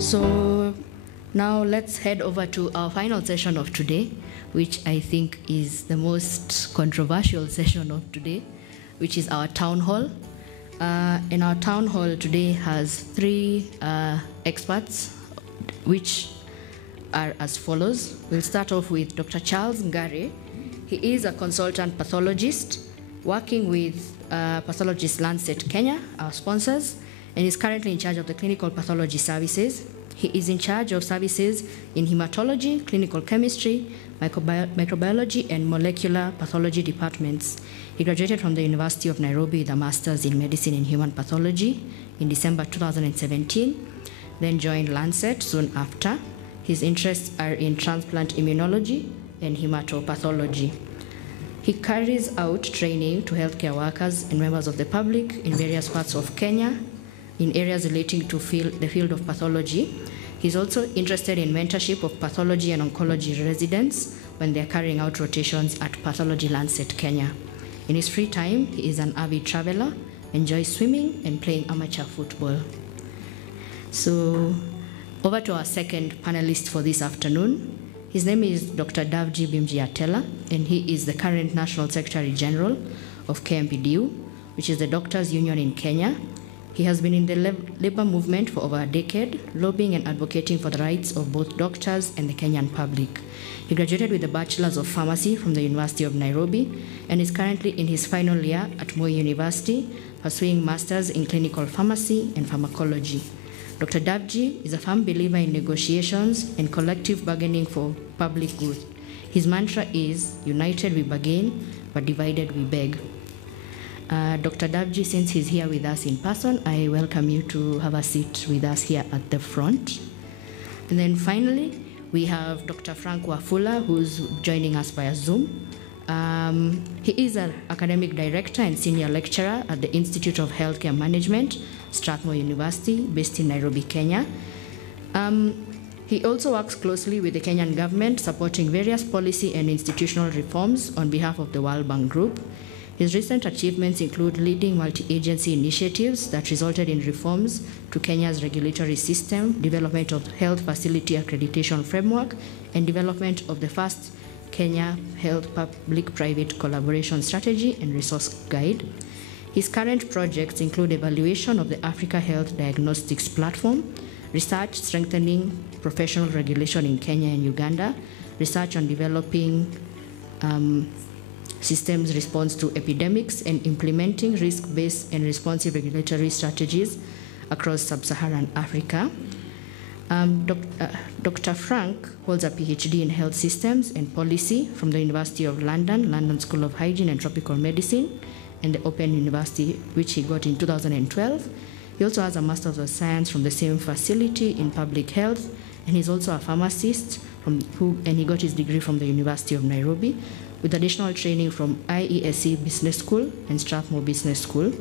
So now let's head over to our final session of today, which I think is the most controversial session of today, which is our town hall. And our town hall today has three experts, which are as follows. We'll start off with Dr. Charles Ngare. He is a consultant pathologist working with Pathologist Lancet Kenya, our sponsors, and is currently in charge of the clinical pathology services. He is in charge of services in hematology, clinical chemistry, microbiology, and molecular pathology departments. He graduated from the University of Nairobi with a master's in medicine and human pathology in December 2017, then joined Lancet soon after. His interests are in transplant immunology and hematopathology. He carries out training to healthcare workers and members of the public in various parts of Kenya in areas relating to the field of pathology. He's also interested in mentorship of pathology and oncology residents when they're carrying out rotations at Pathology Lancet Kenya. In his free time, he is an avid traveler, enjoys swimming and playing amateur football. So, over to our second panelist for this afternoon. His name is Dr. Davji Bimji Atela, and he is the current National Secretary General of KMPDU, which is the doctors' union in Kenya. He has been in the labor movement for over a decade, lobbying and advocating for the rights of both doctors and the Kenyan public. He graduated with a Bachelor's of Pharmacy from the University of Nairobi and is currently in his final year at Moi University, pursuing Masters in Clinical Pharmacy and Pharmacology. Dr. Davji is a firm believer in negotiations and collective bargaining for public good. His mantra is, united we bargain, but divided we beg. Dr. Davji, since he's here with us in person, I welcome you to have a seat with us here at the front. And then finally, we have Dr. Frank Wafula, who's joining us via Zoom. He is an academic director and senior lecturer at the Institute of Healthcare Management, Strathmore University, based in Nairobi, Kenya. He also works closely with the Kenyan government, supporting various policy and institutional reforms on behalf of the World Bank Group. His recent achievements include leading multi-agency initiatives that resulted in reforms to Kenya's regulatory system, development of health facility accreditation framework, and development of the first Kenya Health Public-Private Collaboration Strategy and Resource Guide. His current projects include evaluation of the Africa Health Diagnostics Platform, research strengthening professional regulation in Kenya and Uganda, research on developing systems response to epidemics, and implementing risk-based and responsive regulatory strategies across sub-Saharan Africa. Dr. Frank holds a PhD in health systems and policy from the University of London, London School of Hygiene and Tropical Medicine, and the Open University, which he got in 2012. He also has a Master's of Science from the same facility in public health, and he's also a pharmacist, and he got his degree from the University of Nairobi, with additional training from IESE Business School and Strathmore Business School.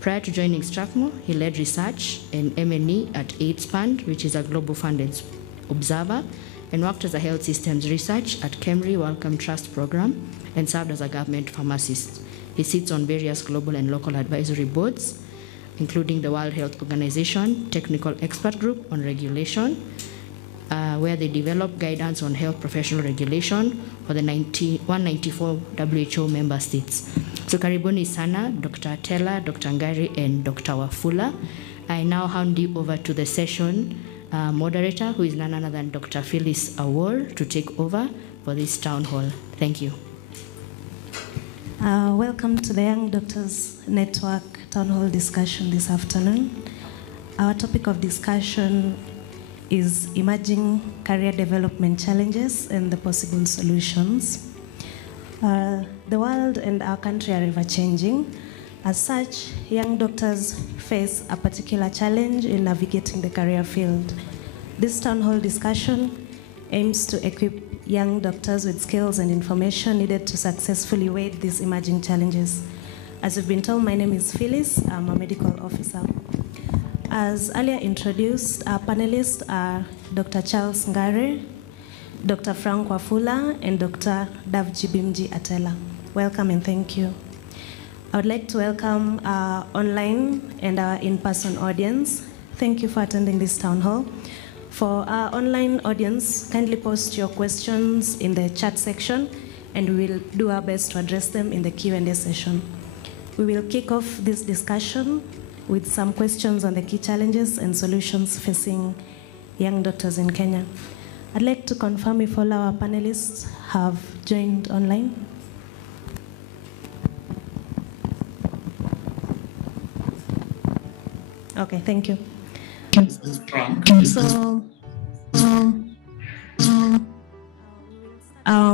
Prior to joining Strathmore, he led research and M&E at AIDS Fund, which is a global fund observer, and worked as a health systems research at KMA Wellcome Trust Program, and served as a government pharmacist. He sits on various global and local advisory boards, including the World Health Organization Technical Expert Group on Regulation, where they develop guidance on health professional regulation for the 194 WHO member states. So karibuni sana, Dr. Atela, Dr. Ngare, and Dr. Wafula. I now hand you over to the session moderator, who is none other than Dr. Phyllis Awor, to take over for this town hall. Thank you. Welcome to the Young Doctors Network Town Hall discussion this afternoon. Our topic of discussion is emerging career development challenges and the possible solutions. The world and our country are ever changing. As such, young doctors face a particular challenge in navigating the career field. This town hall discussion aims to equip young doctors with skills and information needed to successfully wade these emerging challenges. As you've been told, my name is Phyllis. I'm a medical officer. As earlier introduced, our panelists are Dr. Charles Ngare, Dr. Frank Wafula, and Dr. Davji Bimji Atela. Welcome and thank you. I would like to welcome our online and our in-person audience. Thank you for attending this town hall. For our online audience, kindly post your questions in the chat section, and we will do our best to address them in the Q&A session. We will kick off this discussion with some questions on the key challenges and solutions facing young doctors in Kenya. I'd like to confirm if all our panelists have joined online. Okay, thank you. So,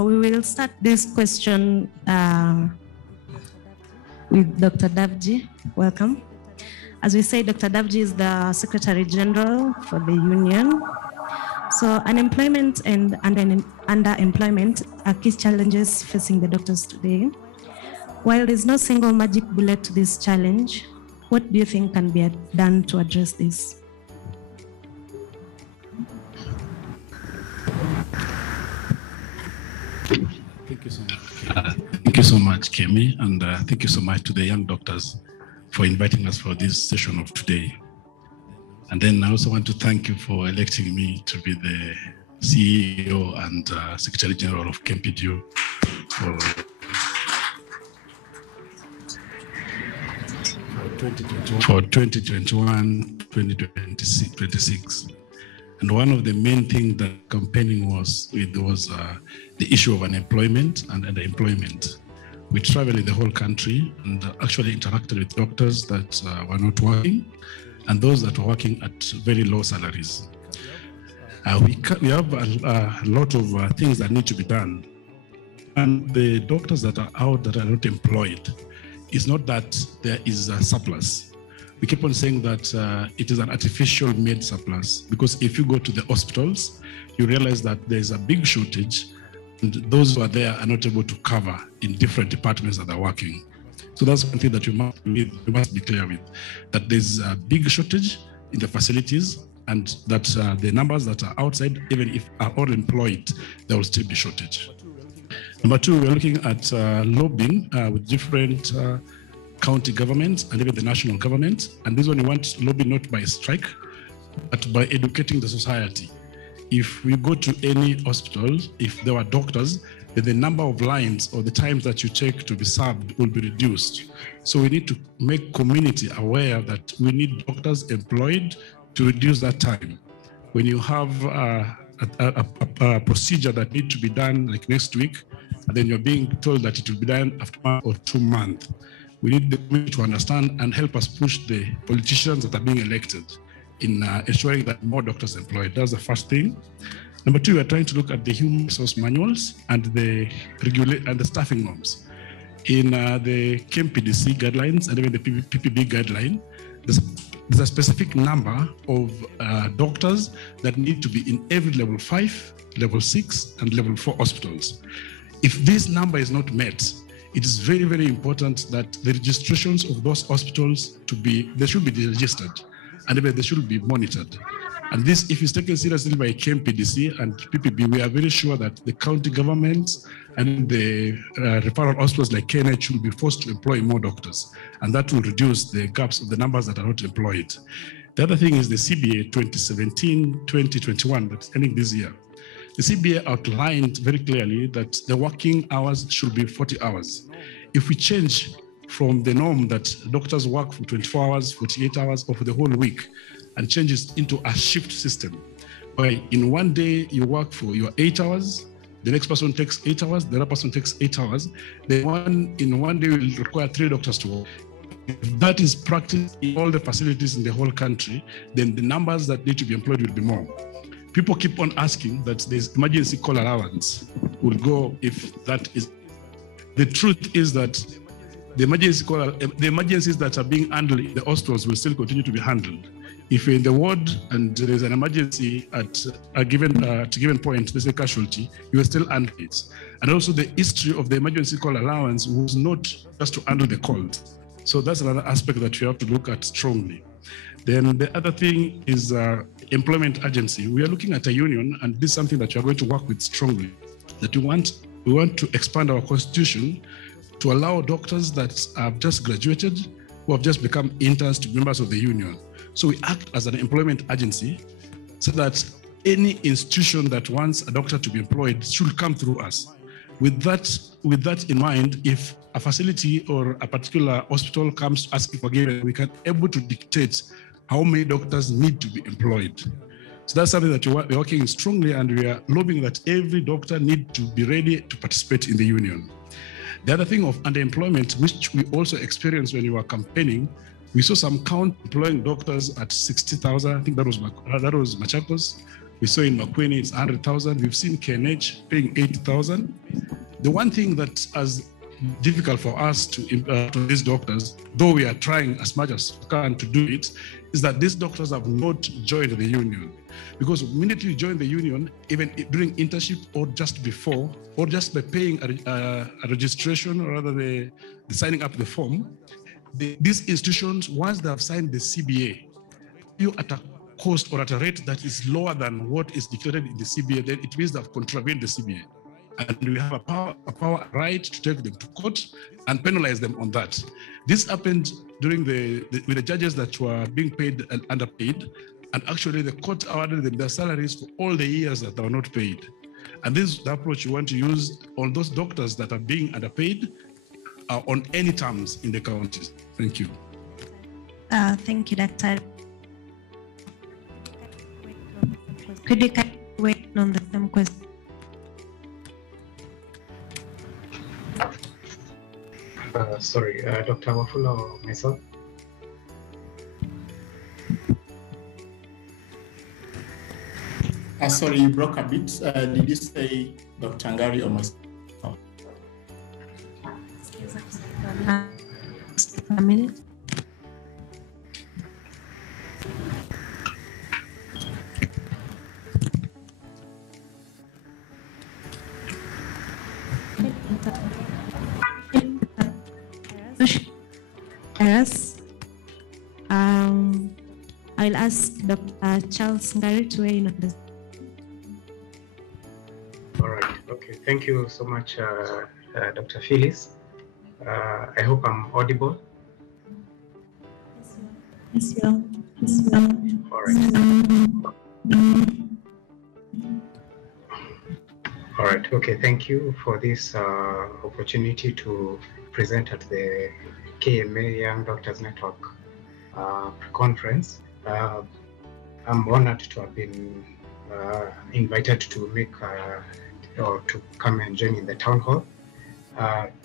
we will start this question with Dr. Davji. Welcome. As we say, Dr. Davji is the Secretary General for the Union. So unemployment and underemployment are key challenges facing the doctors today. While there's no single magic bullet to this challenge, what do you think can be done to address this? Thank you so much. Thank you so much, KMA, and thank you so much to the young doctors for inviting us for this session of today. And then I also want to thank you for electing me to be the CEO and Secretary General of KMPDU for 2021-2026. And one of the main things that campaigning was the issue of unemployment and underemployment. We traveled in the whole country and actually interacted with doctors that were not working and those that were working at very low salaries. We have a lot of things that need to be done. And the doctors that are out that are not employed, it's not that there is a surplus. We keep on saying that it is an artificial made surplus, because if you go to the hospitals, you realize that there's a big shortage and those who are there are not able to cover in different departments that are working. So that's one thing that you must be clear with, that there's a big shortage in the facilities and that the numbers that are outside, even if are all employed, there will still be shortage. Number two, we're looking at lobbying with different county governments and even the national government. And this one, we want lobby not by strike, but by educating the society. If we go to any hospital, if there are doctors, then the number of lines or the times that you take to be served will be reduced. So we need to make community aware that we need doctors employed to reduce that time. When you have a procedure that needs to be done like next week, and then you're being told that it will be done after 1 or 2 months, we need the community to understand and help us push the politicians that are being elected in ensuring that more doctors are employed. That's the first thing. Number two, we're trying to look at the human resource manuals and the staffing norms. In the KMPDC guidelines and even the PPB guideline, there's a specific number of doctors that need to be in every level 5, level 6, and level 4 hospitals. If this number is not met, it is very, very important that the registrations of those hospitals they should be registered and they should be monitored. And this, if it's taken seriously by KMPDC and PPB, we are very sure that the county governments and the referral hospitals like KNH should be forced to employ more doctors. And that will reduce the gaps of the numbers that are not employed. The other thing is the CBA 2017-2021 that's ending this year. The CBA outlined very clearly that the working hours should be 40 hours. If we change from the norm that doctors work for 24 hours, 48 hours, or for the whole week, and changes into a shift system, where in one day you work for your 8 hours, the next person takes 8 hours, the other person takes 8 hours, in one day will require 3 doctors to work. If that is practiced in all the facilities in the whole country, then the numbers that need to be employed will be more. People keep on asking that there's emergency call allowance will go if that is. The truth is that the emergencies that are being handled in the hospitals will still continue to be handled. If you're in the ward and there is an emergency at a given point, let's say casualty, you will still handle it. And also the history of the emergency call allowance was not just to handle the calls. So that's another aspect that we have to look at strongly. Then the other thing is employment agency. We are looking at a union, and this is something that we are going to work with strongly, that we want to expand our constitution to allow doctors that have just graduated, who have just become interns, to be members of the union. So we act as an employment agency so that any institution that wants a doctor to be employed should come through us. With that in mind, if a facility or a particular hospital comes asking for given, we can able to dictate how many doctors need to be employed. So that's something that we're working strongly, and we are lobbying that every doctor need to be ready to participate in the union. The other thing of underemployment, which we also experienced when we were campaigning, we saw some count employing doctors at 60,000. I think that was Machakos. We saw in Makueni it's 100,000. We've seen KNH paying 80,000. The one thing that is difficult for us to these doctors, though we are trying as much as we can to do it, is that these doctors have not joined the union. Because immediately you join the union, even during internship or just before, or just by paying a registration, or rather the signing up the form, these institutions, once they have signed the CBA, you at a cost or at a rate that is lower than what is dictated in the CBA, then it means they have contravened the CBA. And we have a right to take them to court and penalize them on that. This happened during with the judges that were being paid and underpaid, and actually the court awarded them their salaries for all the years that they were not paid. And this is the approach you want to use on those doctors that are being underpaid on any terms in the counties. Thank you. Thank you, Doctor. Could you wait on the same question? Sorry, Dr. Wafula or myself? Sorry, you broke a bit. Did you say Dr. Ngari or myself? A minute. Yes. I'll ask Dr. Charles Ngari to weigh in on this. All right. Okay. Thank you so much, Dr. Phyllis. I hope I'm audible. Yes, you are. All right. All right. Okay. Thank you for this opportunity to present at the KMA Young Doctors Network conference. I'm honored to have been invited to make or to come and join in the town hall.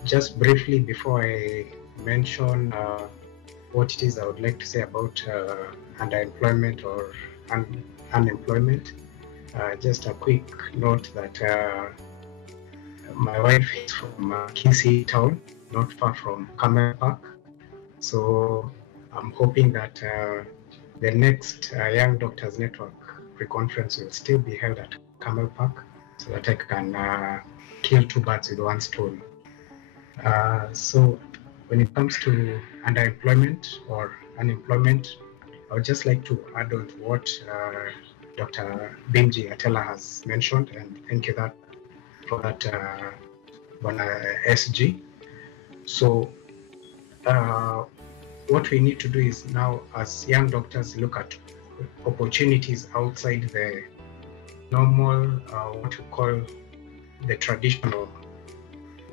Just briefly, before I mention what it is I would like to say about underemployment or unemployment, just a quick note that my wife is from Kisii town, not far from KMA Park. So I'm hoping that the next Young Doctors Network pre-conference will still be held at KMA Park, so that I can kill two birds with one stone. So when it comes to underemployment or unemployment, I would just like to add on to what Dr. Bimji Atela has mentioned, and thank you for that, SG. So what we need to do is now, as young doctors, look at opportunities outside the normal, what we call the traditional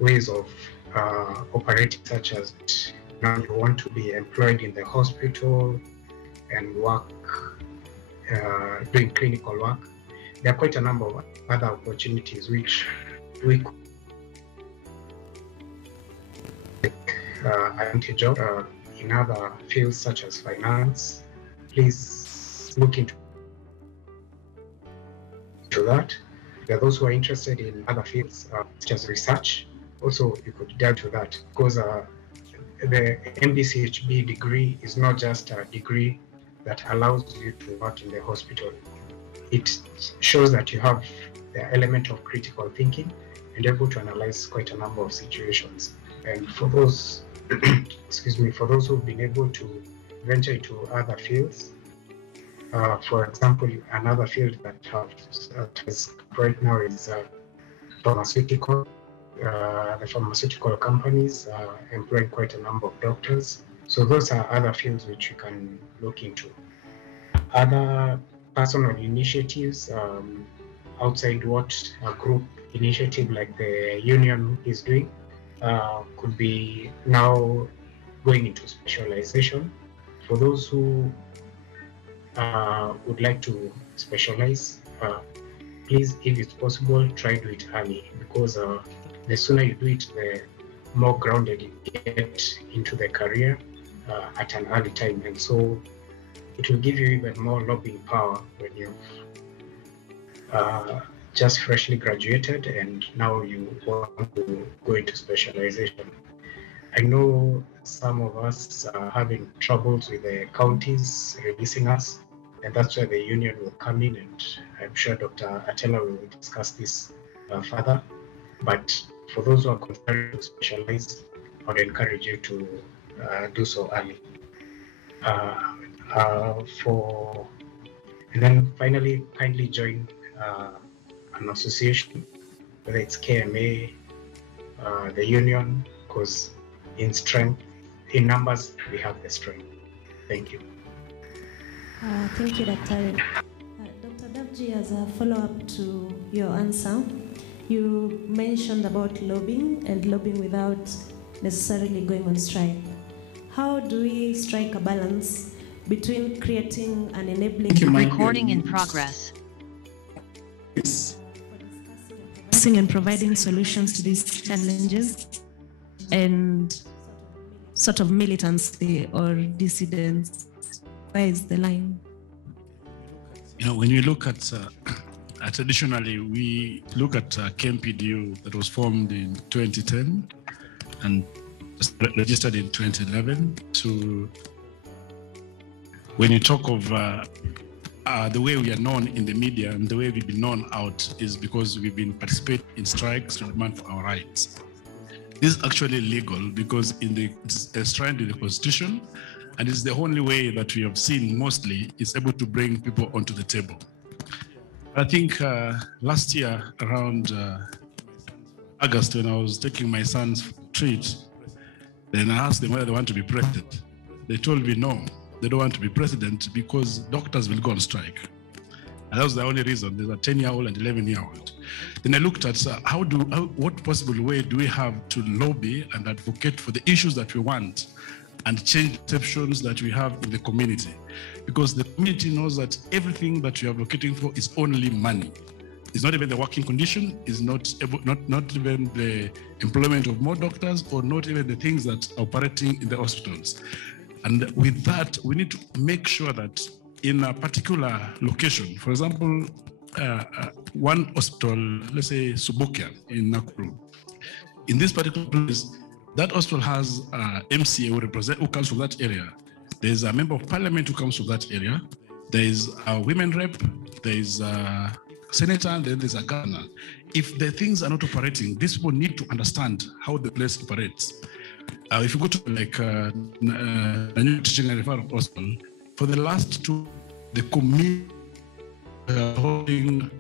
ways of operating, such as now you want to be employed in the hospital and work, doing clinical work. There are quite a number of other opportunities which we could take advantage of in other fields such as finance. Please look into that. There are those who are interested in other fields such as research. Also, you could delve to that, because the MDCHB degree is not just a degree that allows you to work in the hospital. It shows that you have the element of critical thinking and able to analyze quite a number of situations. And for those, excuse me, for those who've been able to venture into other fields, for example, another field that is right now is pharmaceutical. The pharmaceutical companies are employing quite a number of doctors. So those are other fields which you can look into. Other personal initiatives outside what a group initiative like the union is doing could be now going into specialization. For those who would like to specialize, please, if it's possible, try to do it early, because the sooner you do it, the more grounded you get into the career at an early time. And so it will give you even more lobbying power when you've just freshly graduated and now you want to go into specialization. I know some of us are having troubles with the counties releasing us, and that's where the union will come in, and I'm sure Dr. Atela will discuss this further. But for those who are considering to specialize, I would encourage you to do so early. And then finally, kindly join an association, whether it's KMA, the union, because in strength, in numbers, we have the strength. Thank you. Thank you, Dr. Dr. Davji, as a follow-up to your answer, you mentioned about lobbying and lobbying without necessarily going on strike. How do we strike a balance between creating an enabling... Recording in progress. Discussing and providing solutions to these challenges and sort of militancy or dissidence? Where is the line? You know, when you look at traditionally, we look at KMPDU that was formed in 2010 and registered in 2011. To when you talk of the way we are known in the media and the way we've been known out is because we've been participating in strikes to demand for our rights. This is actually legal because it's enshrined in the Constitution, and it's the only way that we have seen mostly is able to bring people onto the table. I think last year around August, when I was taking my son's treat, then I asked them whether they want to be president. They told me no, they don't want to be president because doctors will go on strike. And that was the only reason. There's a 10-year-old and 11-year-old. Then I looked at what possible way do we have to lobby and advocate for the issues that we want and change perceptions that we have in the community. Because the community knows that everything that we are advocating for is only money. It's not even the working condition, it's not even the employment of more doctors, or not even the things that are operating in the hospitals. And with that, we need to make sure that in a particular location, for example, one hospital, let's say Subukia in Nakuru, in this particular place, that hospital has MCA who comes from that area. There's a member of parliament who comes from that area. There is a women rep, there is a senator, and then there's a governor. If the things are not operating, these people need to understand how the place operates. If you go to like a new teaching and referral hospital, for the last two, the community holding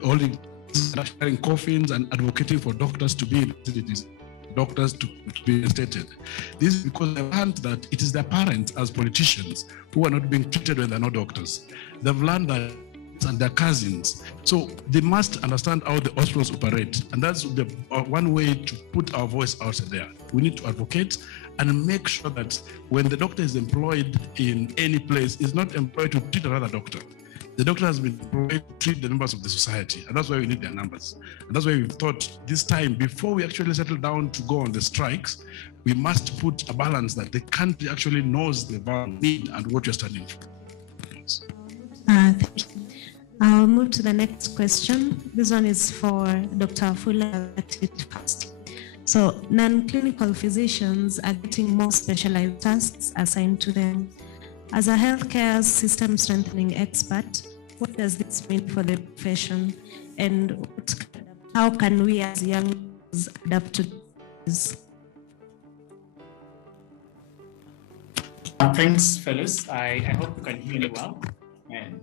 sharing coffins and advocating for doctors to be in facilities, doctors to be instated. This is because they've learned that it is their parents as politicians who are not being treated when they're not doctors. They've learned that and their cousins. So they must understand how the hospitals operate. And that's the one way to put our voice out there. We need to advocate and make sure that when the doctor is employed in any place, is not employed to treat another doctor. The doctor has been employed to treat the members of the society. And that's why we need their numbers. And that's why we've thought this time, before we actually settle down to go on the strikes, we must put a balance that the country actually knows the value, need, and what you're standing for. Thank you. I'll move to the next question. This one is for Dr. Afula. So non-clinical physicians are getting more specialized tasks assigned to them. As a healthcare system strengthening expert, what does this mean for the profession? And how can we as young adapt to this? Thanks, fellas. I hope you can hear me well. And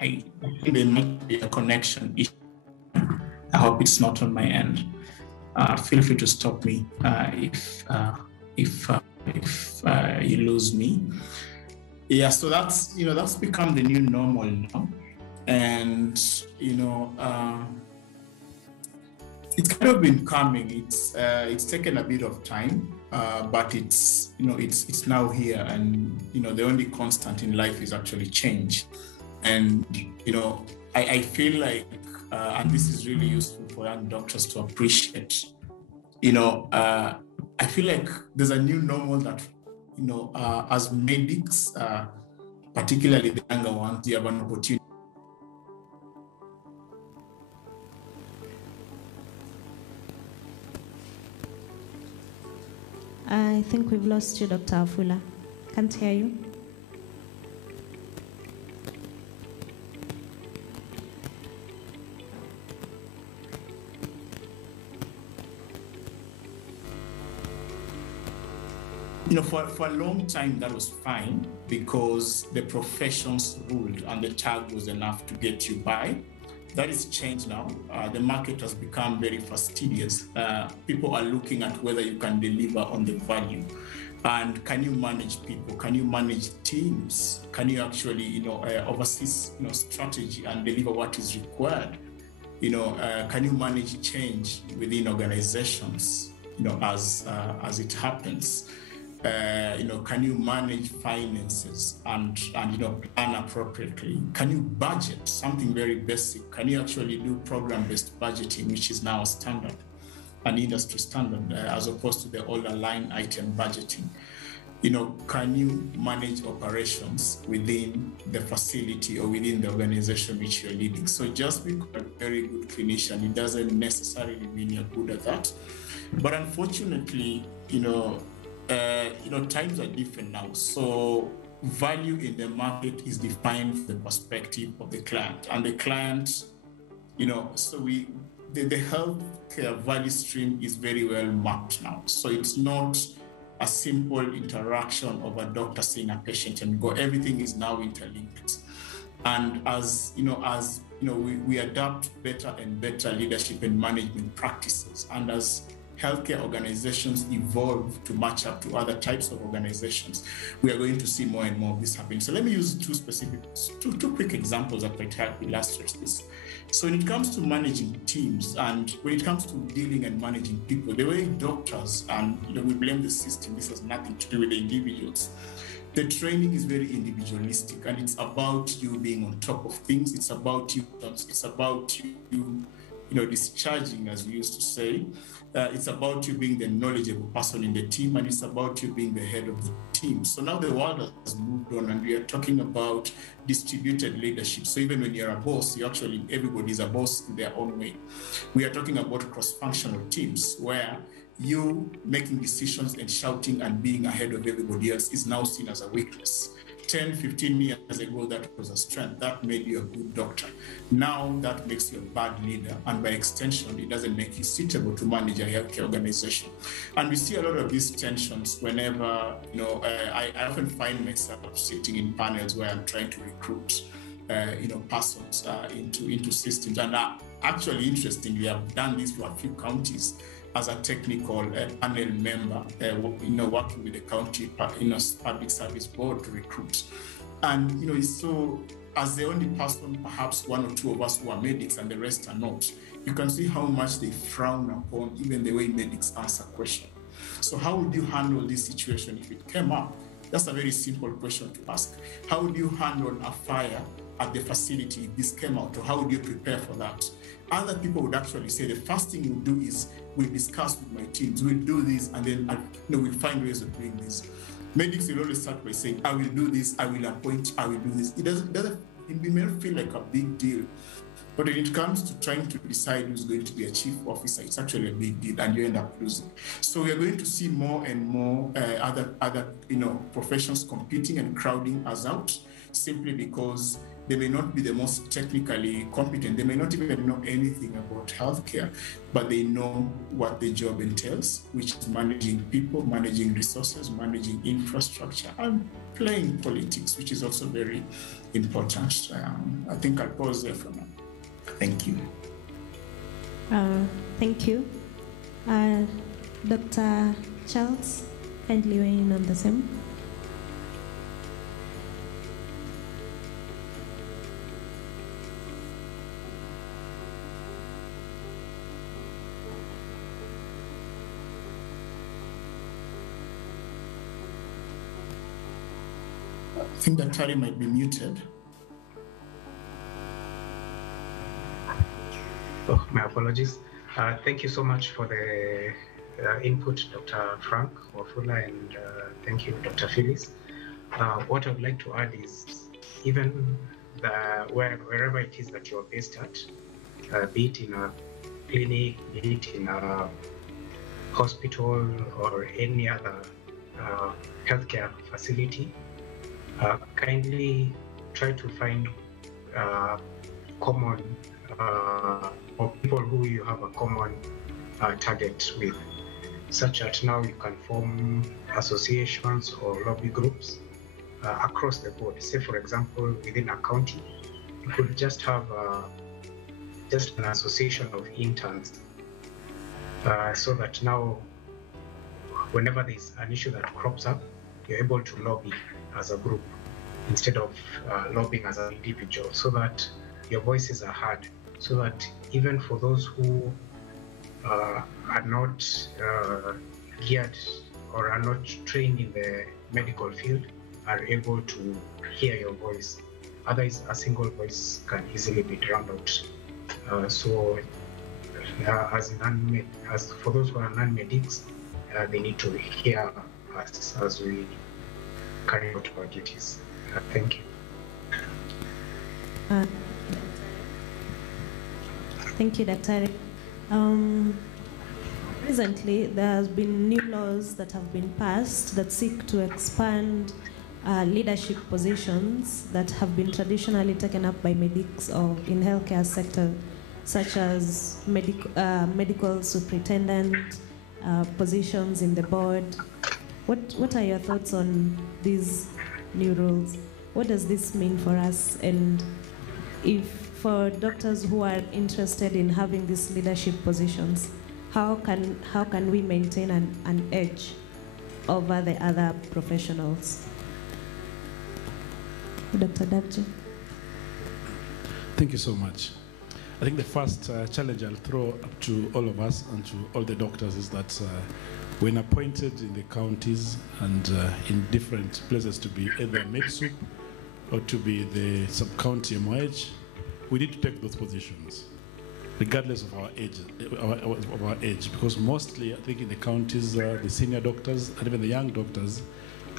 I think there might be a connection issue. I hope it's not on my end. Feel free to stop me if you lose me. Yeah, so that's become the new normal now, and it's kind of been coming. It's taken a bit of time, but it's now here, and the only constant in life is actually change. And I feel like, and this is really useful for young doctors to appreciate. I feel like there's a new normal that as medics, particularly the younger ones, you have an opportunity. I think we've lost you, Dr. Afula. Can't hear you. For a long time, that was fine because the professions ruled and the tag was enough to get you by. That is changed now. The market has become very fastidious. People are looking at whether you can deliver on the value. And can you manage people? Can you manage teams? Can you actually, oversee, strategy and deliver what is required? Can you manage change within organizations, as it happens? Can you manage finances and plan appropriately? Can you budget? Something very basic. Can you actually do program-based budgeting, which is now a standard, an industry standard, as opposed to the older line item budgeting? Can you manage operations within the facility or within the organization which you're leading? So just because you're a very good clinician, it doesn't necessarily mean you're good at that. But unfortunately, times are different now. So value in the market is defined from the perspective of the client. And the client, so the healthcare value stream is very well mapped now. So it's not a simple interaction of a doctor seeing a patient and go. Everything is now interlinked. And as we adapt better and better leadership and management practices, and as healthcare organizations evolve to match up to other types of organizations, we are going to see more and more of this happening. So let me use two quick examples that might help illustrate this. So when it comes to managing teams and when it comes to dealing and managing people, the way doctors, and we blame the system, this has nothing to do with the individuals. The training is very individualistic, and it's about you being on top of things. It's about you discharging, as we used to say. It's about you being the knowledgeable person in the team, and it's about you being the head of the team. So now the world has moved on, and we are talking about distributed leadership. So even when you're a boss, everybody's a boss in their own way. We are talking about cross-functional teams where you making decisions and shouting and being ahead of everybody else is now seen as a weakness. 10, 15 years ago, that was a strength. That made you a good doctor. Now that makes you a bad leader. And by extension, it doesn't make you suitable to manage a healthcare organization. And we see a lot of these tensions whenever, I often find myself sitting in panels where I'm trying to recruit, persons into systems. And actually, interestingly, I've done this for a few counties as a technical panel member, working with the county, public service board to recruit. And, so as the only person, perhaps one or two of us who are medics and the rest are not, you can see how much they frown upon even the way medics answer questions. So how would you handle this situation if it came up? That's a very simple question to ask. How would you handle a fire at the facility if this came out, or how would you prepare for that? Other people would actually say the first thing we'll do is we'll discuss with my teams, we'll do this, and then we'll find ways of doing this. Medics will always start by saying, I will do this, I will appoint, I will do this. It may not feel like a big deal, but when it comes to trying to decide who's going to be a chief officer, it's actually a big deal, and you end up losing. So we are going to see more and more other professions competing and crowding us out, simply because they may not be the most technically competent. They may not even know anything about healthcare, but they know what the job entails, which is managing people, managing resources, managing infrastructure, and playing politics, which is also very important. I think I'll pause there for now. Thank you. Thank you. Dr. Charles, kindly weigh in on the same. I think that Tari might be muted. Oh, my apologies. Thank you so much for the input, Dr. Frank Wafula, and thank you, Dr. Phyllis. What I'd like to add is even wherever it is that you're based at, be it in a clinic, be it in a hospital or any other healthcare facility, kindly try to find common or people who you have a common target with, such that now you can form associations or lobby groups across the board. Say, for example, within a county, you could just have just an association of interns, so that now whenever there's an issue that crops up, you're able to lobby as a group instead of lobbying as an individual, so that your voices are heard, so that even for those who are not geared or are not trained in the medical field are able to hear your voice. Otherwise, a single voice can easily be drowned out. As for those who are non-medics, they need to hear us as we carry out our duties. Thank you. Thank you, Dr. Recently, there has been new laws that have been passed that seek to expand leadership positions that have been traditionally taken up by medics or in healthcare sector, such as medical superintendent, positions in the board. What are your thoughts on these new rules? What does this mean for us? And if for doctors who are interested in having these leadership positions, how can we maintain an edge over the other professionals? Dr. Dabji. Thank you so much. I think the first challenge I'll throw up to all of us and to all the doctors is that when appointed in the counties and in different places to be either MedSup or to be the sub-county MOH, we need to take those positions, regardless of our age, because mostly, I think in the counties, the senior doctors and even the young doctors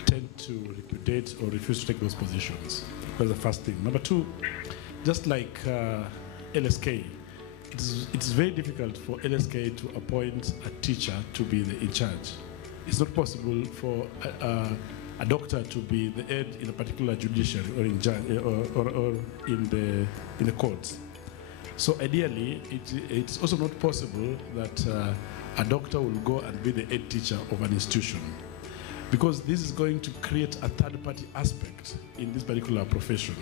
tend to repudiate or refuse to take those positions. That's the first thing. Number two, just like LSK, it's very difficult for LSK to appoint a teacher to be in charge. It's not possible for a doctor to be the head in a particular judiciary or in judge, or in the courts. So ideally, it's also not possible that a doctor will go and be the head teacher of an institution, because this is going to create a third-party aspect in this particular profession.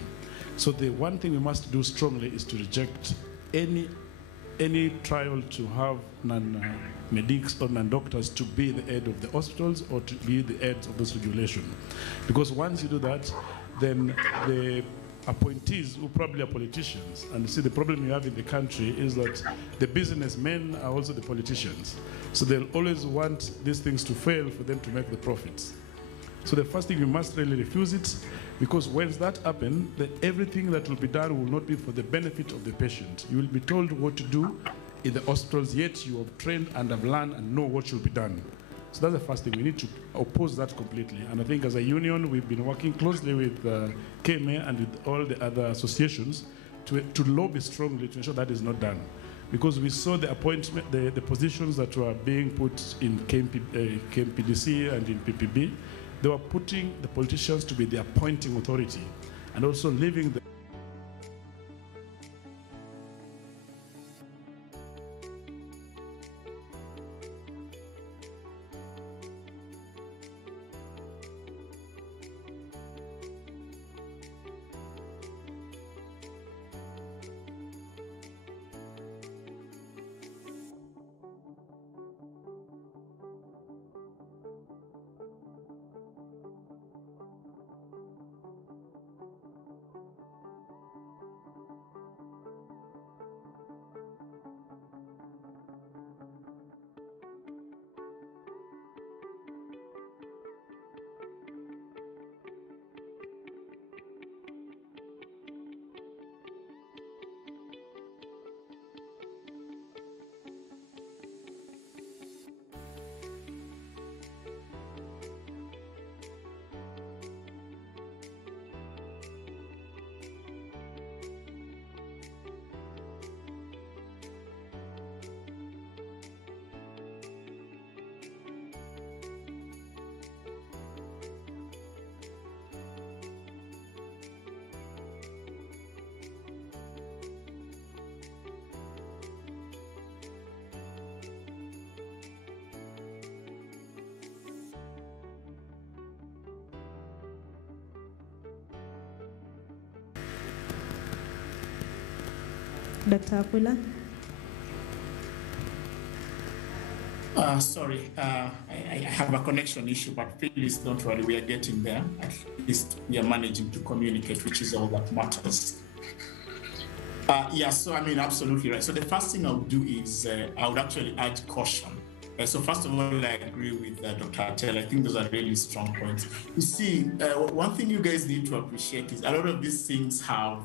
So the one thing we must do strongly is to reject any trial to have non-medics or non-doctors to be the head of the hospitals or to be the heads of this regulation. Because once you do that, then the appointees who probably are politicians, and see the problem you have in the country is that the businessmen are also the politicians. So they'll always want these things to fail for them to make the profits. So the first thing, you must really refuse it, because once that happens, then everything that will be done will not be for the benefit of the patient. You will be told what to do in the hospitals, yet you have trained and have learned and know what should be done. So that's the first thing. We need to oppose that completely. And I think as a union, we've been working closely with KMA and with all the other associations to lobby strongly to ensure that is not done. Because we saw the appointment, the positions that were being put in KMPDC and in PPB, they were putting the politicians to be the appointing authority and also leaving the Dr. Apula? Sorry, I have a connection issue, but please don't worry, we are getting there. At least we are managing to communicate, which is all that matters. Yeah, so I mean, absolutely right. So the first thing I would do is I would actually urge caution. So first of all, I agree with Dr. Atel. I think those are really strong points. You see, one thing you guys need to appreciate is a lot of these things have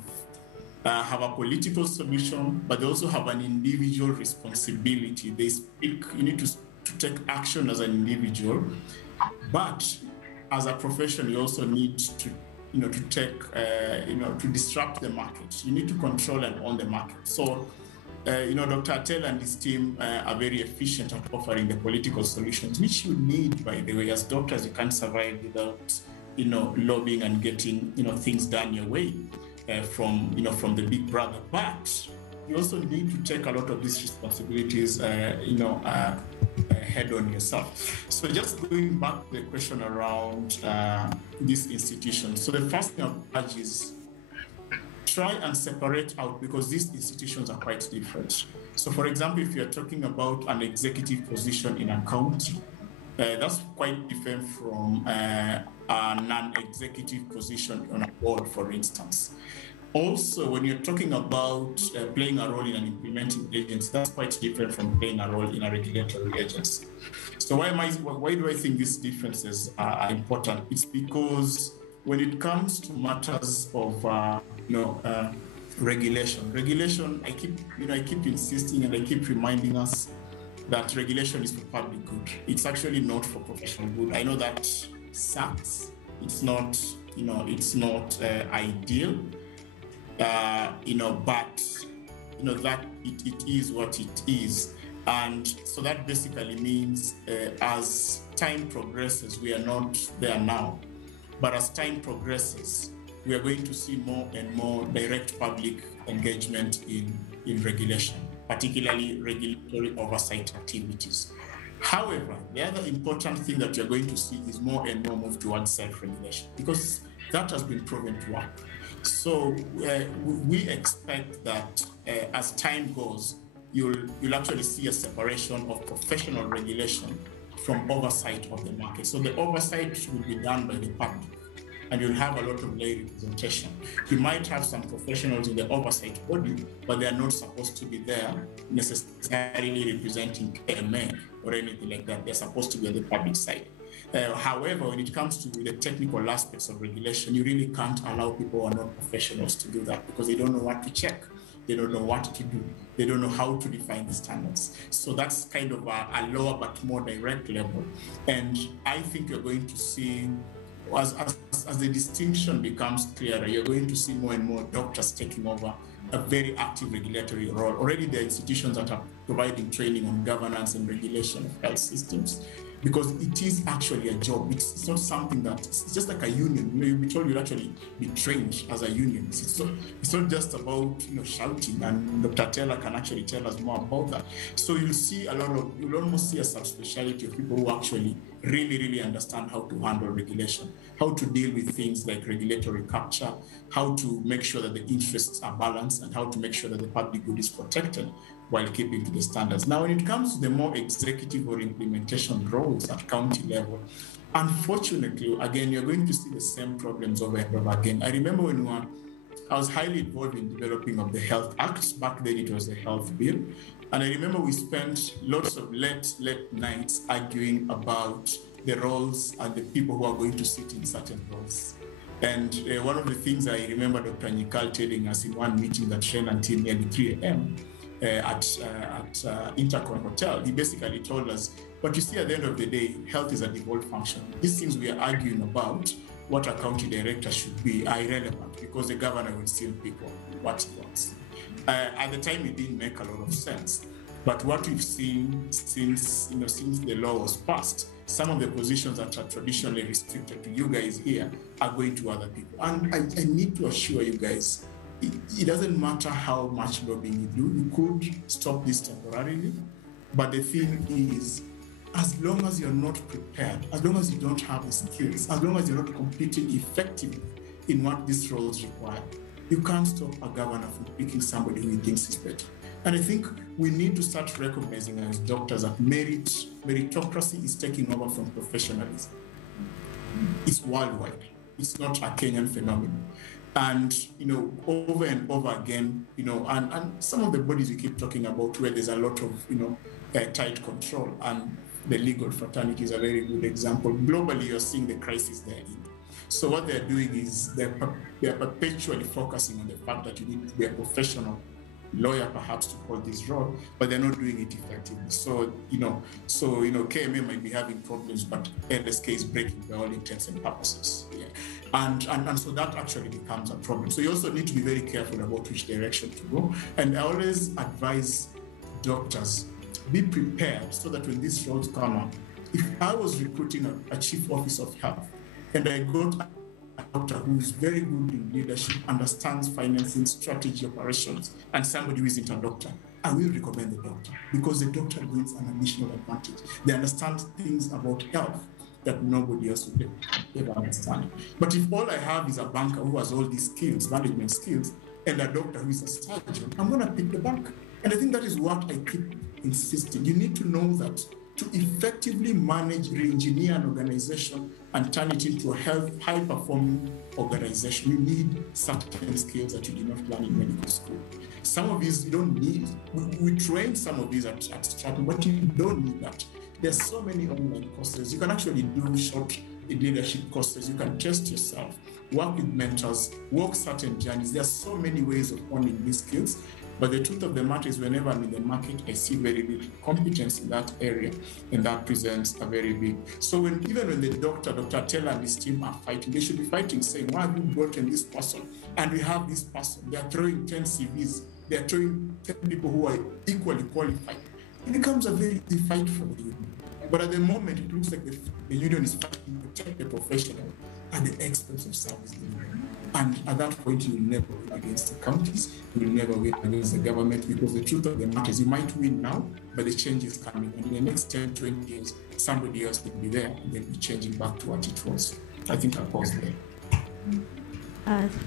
a political solution, but they also have an individual responsibility. They speak, you need to take action as an individual, but as a profession, you also need to, to take, to disrupt the market. You need to control and own the market. So, Dr. Atel and his team are very efficient at offering the political solutions, which you need, by the way. As doctors, you can't survive without, lobbying and getting, things done your way. From the big brother, but you also need to take a lot of these responsibilities, head on yourself. So just going back to the question around these institutions. So the first thing I would urge is try and separate out, because these institutions are quite different. So for example, if you're talking about an executive position in a county, that's quite different from a non-executive position on a board, for instance. Also, when you're talking about playing a role in an implementing agency, that's quite different from playing a role in a regulatory agency. So why do I think these differences are important? It's because when it comes to matters of regulation, I keep insisting and I keep reminding us that regulation is for public good. It's actually not for professional good. I know that sucks. It's not, ideal. But that it is what it is. And so that basically means as time progresses, we are not there now, but as time progresses, we are going to see more and more direct public engagement in regulation, particularly regulatory oversight activities. However, the other important thing that you're going to see is more and more move towards self-regulation, because that has been proven to work. So we expect that as time goes, you'll actually see a separation of professional regulation from oversight of the market. So the oversight will be done by the public, and you'll have a lot of lay representation. You might have some professionals in the oversight body, but they are not supposed to be there necessarily representing KMA or anything like that. They're supposed to be on the public side. However, when it comes to the technical aspects of regulation, you really can't allow people who are not professionals to do that, because they don't know what to check. They don't know what to do. They don't know how to define the standards. So that's kind of a lower but more direct level. And I think you're going to see, as the distinction becomes clearer, you're going to see more and more doctors taking over a very active regulatory role. Already there are institutions that are providing training on governance and regulation of health systems, because it is actually a job. It's not something that, it's just like a union. You'll be told you'll actually be trained as a union. It's not just about shouting, and Dr. Taylor can actually tell us more about that. So you'll almost see a subspecialty of people who actually really understand how to handle regulation, how to deal with things like regulatory capture, how to make sure that the interests are balanced, and how to make sure that the public good is protected while keeping to the standards. Now, when it comes to the more executive or implementation roles at county level, unfortunately, again, you're going to see the same problems over and over again. I remember when I was highly involved in developing of the Health Act. Back then it was the Health Bill. And I remember we spent lots of late nights arguing about the roles and the people who are going to sit in certain roles. And one of the things I remember Dr. Nikal telling us in one meeting that ran until nearly 3 a.m. At Intercon Hotel, he basically told us, but you see, at the end of the day, health is a devolved function. These things we are arguing about, what a county director should be, are irrelevant, because the governor will still pick what he wants. At the time, it didn't make a lot of sense. But what we've seen since the law was passed, some of the positions that are traditionally restricted to you guys here are going to other people. And I need to assure you guys, it doesn't matter how much lobbying you do. You could stop this temporarily, but the thing is, as long as you're not prepared, as long as you don't have the skills, as long as you're not competing effectively in what these roles require, You can't stop a governor from picking somebody who he thinks is better. And I think we need to start recognizing as doctors that meritocracy is taking over from professionalism. It's worldwide. It's not a Kenyan phenomenon. And, over and over again, and some of the bodies we keep talking about where there's a lot of, tight control, and the legal fraternity is a very good example. Globally, you're seeing the crisis they're in. So what they're doing is they're perpetually focusing on the fact that you need to be a professional lawyer perhaps to hold this role, but they're not doing it effectively. So, KMA might be having problems, but LSK is breaking by all intents and purposes. Yeah. And so that actually becomes a problem. So you also need to be very careful about which direction to go. And I always advise doctors, be prepared so that when these roles come up, if I was recruiting a chief officer of health and I got a doctor who is very good in leadership, understands financing, strategy, operations, and somebody who isn't a doctor, I will recommend the doctor, because the doctor brings an additional advantage. They understand things about health that nobody else would ever understand. But if all I have is a banker who has all these skills, management skills, and a doctor who is a surgeon, I'm going to pick the banker. And I think that is what I keep insisting. You need to know that to effectively manage, re-engineer an organization and turn it into a high-performing organization, you need certain skills that you did not learn in medical school. Some of these you don't need. We train some of these at Stratton, but you don't need that. There's so many online courses. You can actually do short leadership courses. You can test yourself, work with mentors, walk certain journeys. There are so many ways of honing these skills. But the truth of the matter is, whenever I'm in the market, I see very little competence in that area, and that presents a very big. So even when the Dr. Taylor and his team are fighting, they should be fighting, saying, why have you gotten this person? And we have this person. They are throwing 10 CVs. They are throwing 10 people who are equally qualified. It becomes a very easy fight for the union. But at the moment, it looks like the union is fighting to protect the professional at the expense of service delivery. And at that point, you will never win against the counties, you will never win against the government, because the truth of the matter is you might win now, but the change is coming. And in the next 10, 20 years, somebody else will be there and they'll be changing back to what it was. I think I'll pause there.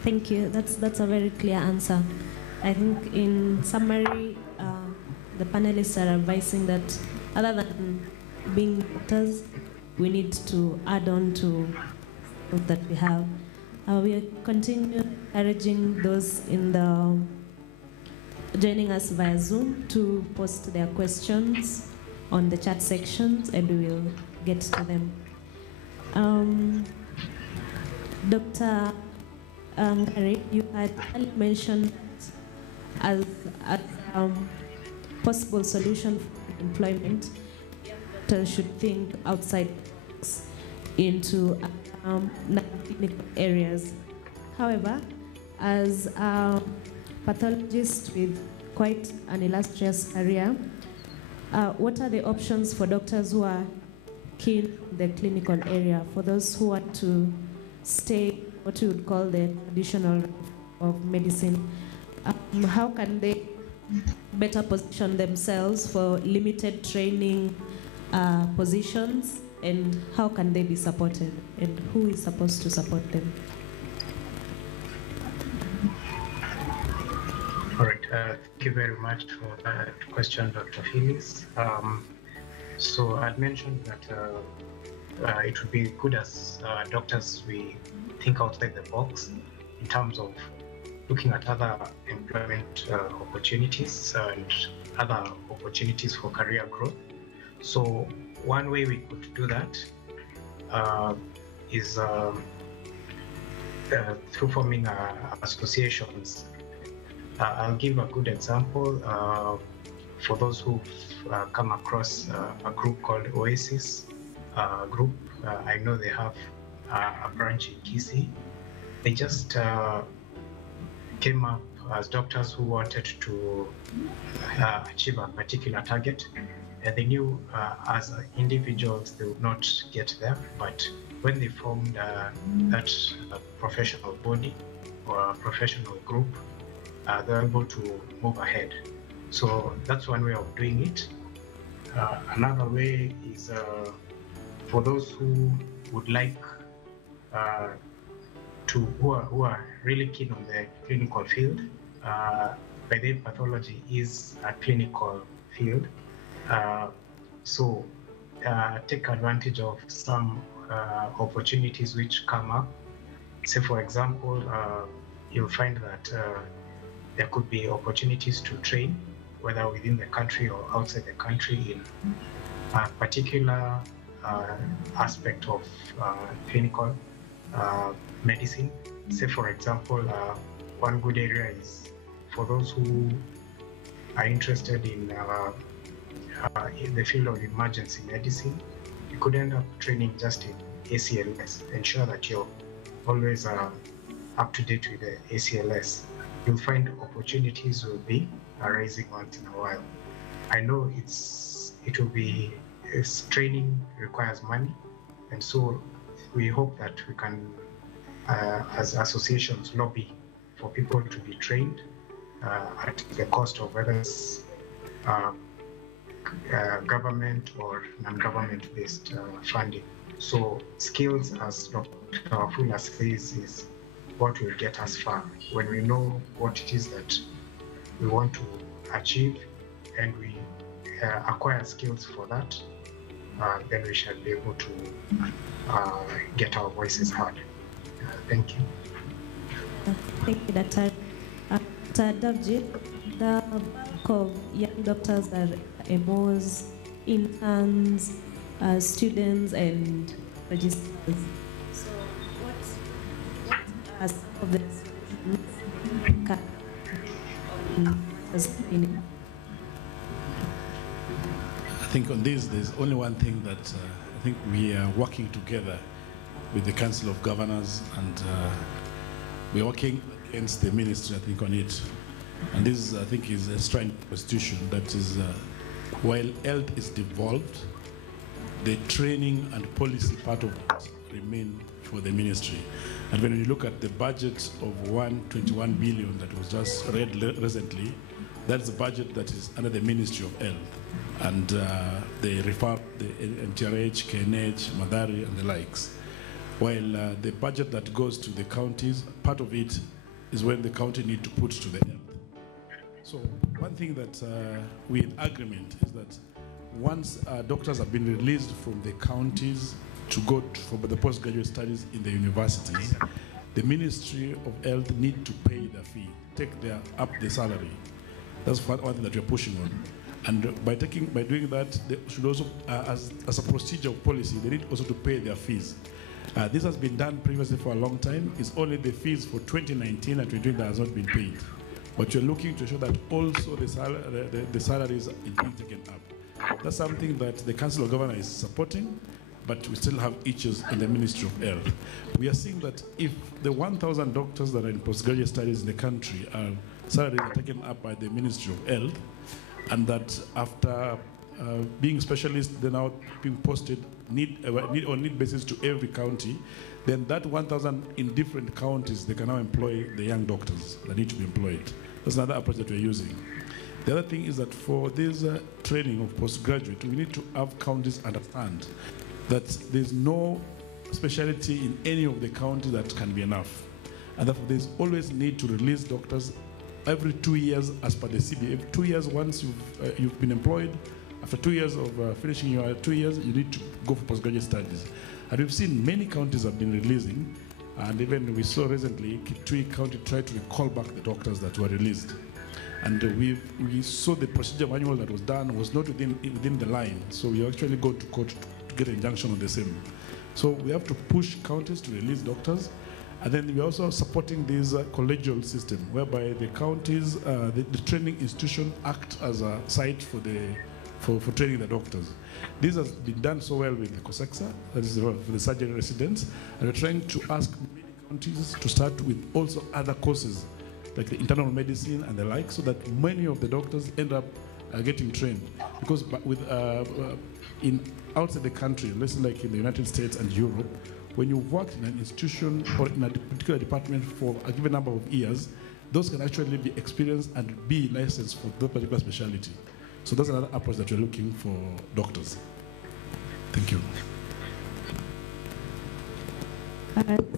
Thank you. That's a very clear answer. I think in summary, the panelists are advising that other than being doctors, we need to add on to what that we have. We continue encouraging those in the joining us via Zoom to post their questions on the chat sections, and we will get to them. Dr. Ngari, you had mentioned as possible solution for employment, doctors should think outside into non-clinical areas. However, as a pathologist with quite an illustrious career, what are the options for doctors who are keen in the clinical area, for those who want to stay what you would call the traditional of medicine? How can they better position themselves for limited training positions, and how can they be supported, and who is supposed to support them? All right, thank you very much for that question, Dr. Phyllis. So I mentioned that it would be good as doctors we think outside the box in terms of looking at other employment opportunities and other opportunities for career growth. So one way we could do that is through forming associations. I'll give a good example for those who've come across a group called Oasis group. I know they have a branch in Kisii. They just came up as doctors who wanted to achieve a particular target. And they knew as individuals they would not get there, but when they formed that professional body or a professional group, they were able to move ahead. So that's one way of doing it. Another way is for those who would like who are really keen on the clinical field. By the way, pathology is a clinical field. So take advantage of some opportunities which come up. Say, for example, you'll find that there could be opportunities to train, whether within the country or outside the country, in a particular aspect of clinical medicine. Say, for example, one good area is for those who are interested in the field of emergency medicine. You could end up training just in ACLS. Ensure that you're always up to date with the ACLS. You'll find opportunities will be arising once in a while. I know training requires money, and so we hope that we can, as associations, lobby for people to be trained at the cost of whether it's government or non-government based funding. So skills, as Dr. Wafula says, is what will get us far. When we know what it is that we want to achieve and we acquire skills for that, then we shall be able to get our voices heard. Thank you. Thank you, Dr. Davji. The bulk of young doctors are MOs, interns, students, and registrars. So, what are some of the I think on this, there's only one thing that I think we are working together with the Council of Governors, and we're working against the ministry, I think, on it. And this, I think, is a strong constitution that is, while health is devolved, the training and policy part of it remain for the ministry. And when you look at the budget of 121 billion that was just read recently, that's the budget that is under the Ministry of Health. And they refer the NTRH, KNH, Madari, and the likes. While the budget that goes to the counties, part of it is when the county need to put to the health. So one thing that we're in agreement is that once doctors have been released from the counties to go for the postgraduate studies in the universities, the Ministry of Health need to pay the fee, up the salary. That's one thing that we're pushing on. And by doing that, they should also, as a procedure of policy, they need also to pay their fees. This has been done previously for a long time. It's only the fees for 2019 and 2020 that has not been paid. But you're looking to show that also the salaries are being taken up. That's something that the Council of Governors is supporting, but we still have issues in the Ministry of Health. We are seeing that if the 1,000 doctors that are in postgraduate studies in the country salaries are taken up by the Ministry of Health, and that after being specialists, they're now being posted on need basis to every county, then that 1,000 in different counties, they can now employ the young doctors that need to be employed. That's another approach that we're using. The other thing is that for this training of postgraduate, we need to have counties understand that there's no specialty in any of the counties that can be enough. And therefore, there's always need to release doctors every 2 years as per the CBA. Every 2 years, once you've been employed, after 2 years of finishing your 2 years, you need to go for postgraduate studies. And we've seen many counties have been releasing, and even we saw recently, Kitui County tried to recall back the doctors that were released. And we saw the procedure manual that was done was not within the line, so we actually go to court to get an injunction on the same. So we have to push counties to release doctors. And then we're also supporting this collegial system, whereby the counties, the training institution act as a site for training the doctors. This has been done so well with the COSEXA, that is for the surgery residents, and we're trying to ask many counties to start with also other courses, like the internal medicine and the like, so that many of the doctors end up getting trained. Because outside the country, let's say like in the United States and Europe, when you've worked in an institution or in a particular department for a given number of years, those can actually be experienced and be licensed for that particular specialty. So that's another approach that we're looking for doctors. Thank you. Next question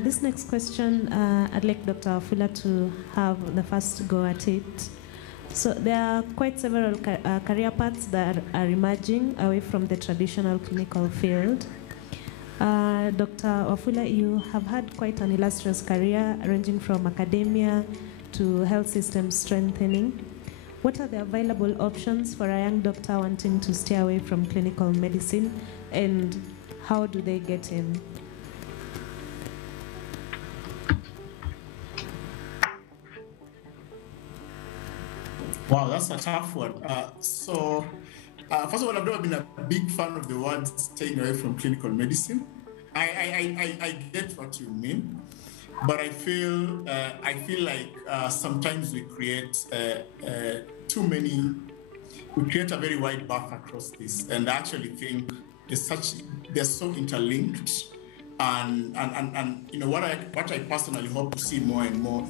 This next question, I'd like Dr. Wafula to have the first go at it. So there are quite several career paths that are emerging away from the traditional clinical field. Dr. Wafula, you have had quite an illustrious career ranging from academia to health system strengthening. What are the available options for a young doctor wanting to stay away from clinical medicine, and how do they get in? Wow, that's a tough one. First of all, I've never been a big fan of the word staying away from clinical medicine. I get what you mean, but I feel like sometimes we create we create a very wide berth across this, and I actually think they're so interlinked. And you know what I personally hope to see more and more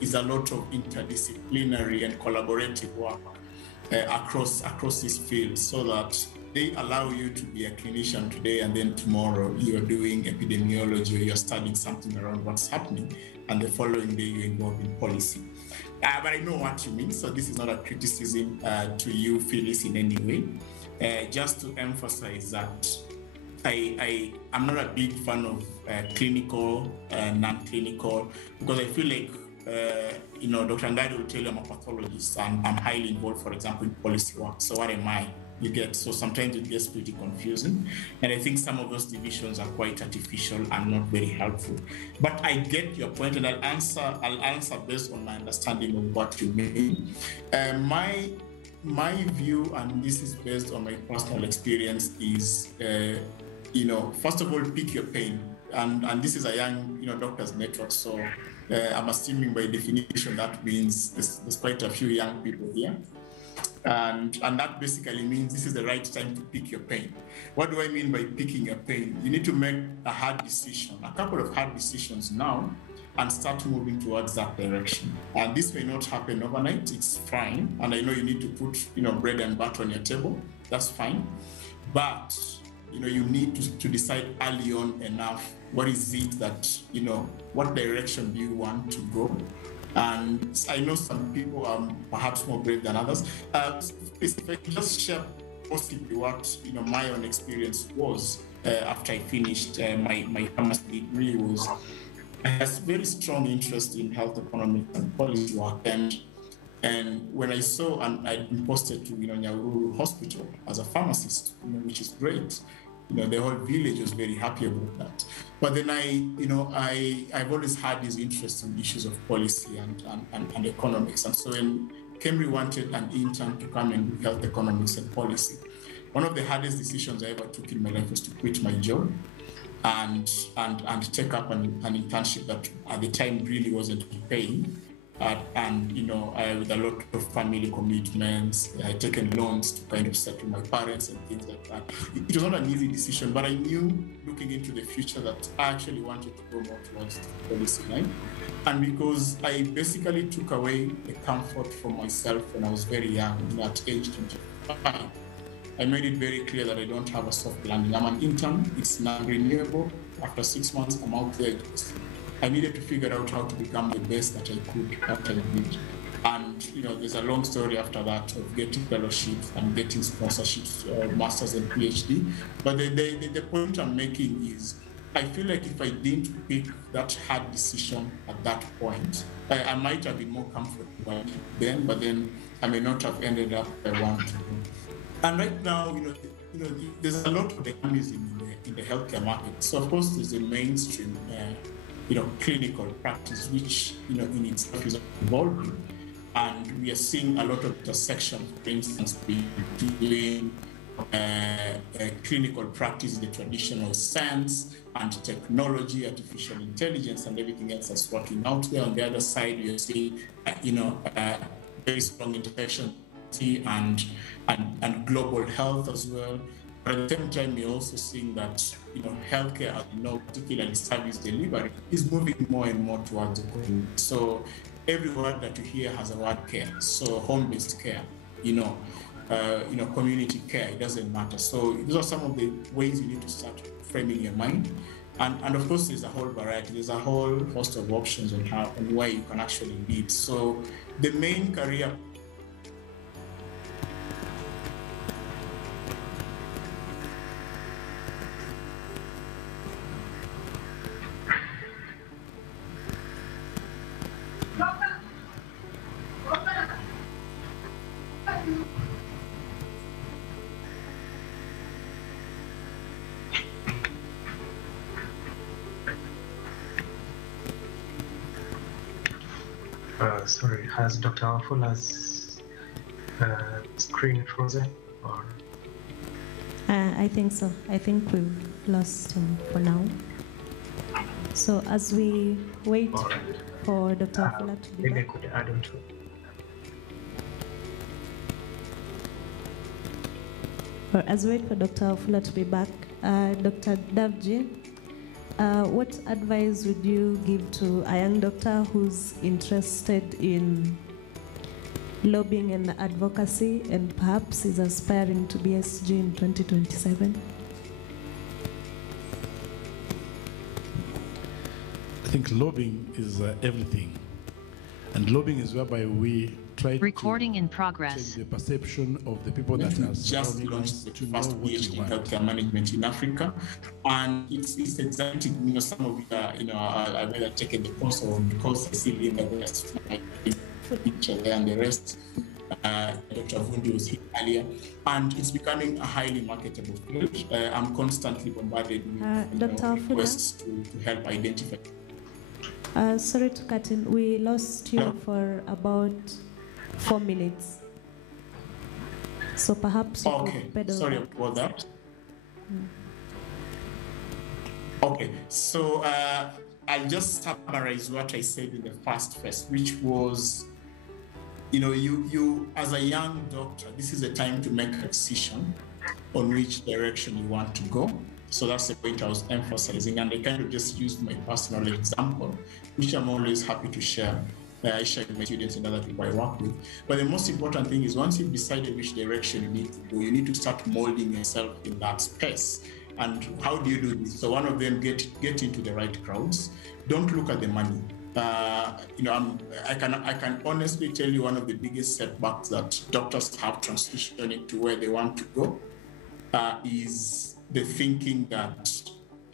is a lot of interdisciplinary and collaborative work across this field, so that they allow you to be a clinician today and then tomorrow you're doing epidemiology or you're studying something around what's happening, and the following day you're involved in policy. But I know what you mean, so this is not a criticism to you, Phyllis, in any way. Just to emphasize that I'm not a big fan of clinical, non-clinical, because I feel like, Dr. Ngadi will tell you I'm a pathologist and I'm highly involved, for example, in policy work. So what am I? So sometimes it gets pretty confusing. And I think some of those divisions are quite artificial and not very helpful. But I get your point, and I'll answer based on my understanding of what you mean. My view, and this is based on my personal experience, is first of all, pick your pain. And this is a young, doctors network. So I'm assuming by definition that means there's quite a few young people here. And that basically means this is the right time to pick your pain. What do I mean by picking your pain? You need to make a hard decision, a couple of hard decisions now, and start moving towards that direction. And this may not happen overnight, it's fine. And I know you need to put, bread and butter on your table, that's fine. But you need to decide early on enough, what is it that, what direction do you want to go? And I know some people are perhaps more brave than others. If I can just share possibly what, my own experience was after I finished my pharmacy degree was, I had a very strong interest in health economics and policy work. And when I saw, and I'd been posted to, Nyahururu Hospital as a pharmacist, which is great. The whole village was very happy about that. But then I've always had this interest in issues of policy and economics. And so when KMA wanted an intern to come and do health economics and policy, one of the hardest decisions I ever took in my life was to quit my job and take up an internship that at the time really wasn't paying. With a lot of family commitments, I had taken loans to kind of settle my parents and things like that. It was not an easy decision, but I knew looking into the future that I actually wanted to go more towards the policy line. And because I basically took away the comfort from myself when I was very young, at age 25, I made it very clear that I don't have a soft landing. I'm an intern, it's non-renewable. After 6 months, I'm out there. I needed to figure out how to become the best that I could after I did. And there's a long story after that of getting fellowships and getting sponsorships, masters and PhD. But the point I'm making is, I feel like if I didn't pick that hard decision at that point, I might have been more comfortable then, but then I may not have ended up where I want to be. And right now, there's a lot of dynamism in the healthcare market. So of course, there's a mainstream clinical practice, which, in itself is evolving. And we are seeing a lot of intersection, for instance, between clinical practice in the traditional sense and technology, artificial intelligence, and everything else that's working out there. On the other side, you're seeing, very strong intersection and global health as well. But at the same time, we're also seeing that healthcare, particularly service delivery, is moving more and more towards the community. So every word that you hear has a word care. So home-based care, community care, it doesn't matter. So these are some of the ways you need to start framing your mind. And of course, there's a whole variety. There's a whole host of options on how and where you can actually lead. So the main career. Sorry, has Dr. Wafula's screen frozen? Or? I think so. I think we've lost him for now. So as we wait for Dr. Wafula to be maybe back. I could add on to it. Or as we wait for Dr. Wafula to be back, Dr. Davji, what advice would you give to a young doctor who's interested in lobbying and advocacy and perhaps is aspiring to be SG in 2027? I think lobbying is everything. And lobbying is whereby we try Recording to in progress. change the perception of the people that are Just surrounding launched us the to know first what PhD we in want. healthcare management in Africa, and it's exciting. Some of you, I've either taken the course or on the course I see in the West, picture there, and the rest. Dr. Vundi was here earlier, and it's becoming a highly marketable field. I'm constantly bombarded with requests to help identify. Sorry to cut in. We lost you for about 4 minutes. So perhaps you could pedal sorry back. about that. Okay, so I'll just summarize what I said in the first phase, which was, you as a young doctor, this is a time to make a decision on which direction you want to go. So that's the point I was emphasizing, and I kind of just used my personal example, which I'm always happy to share. I share with my students and other people I work with. But the most important thing is once you've decided which direction you need to go, you need to start molding yourself in that space. And how do you do this? So one of them, get into the right crowds. Don't look at the money. I can honestly tell you one of the biggest setbacks that doctors have transitioning to where they want to go is the thinking that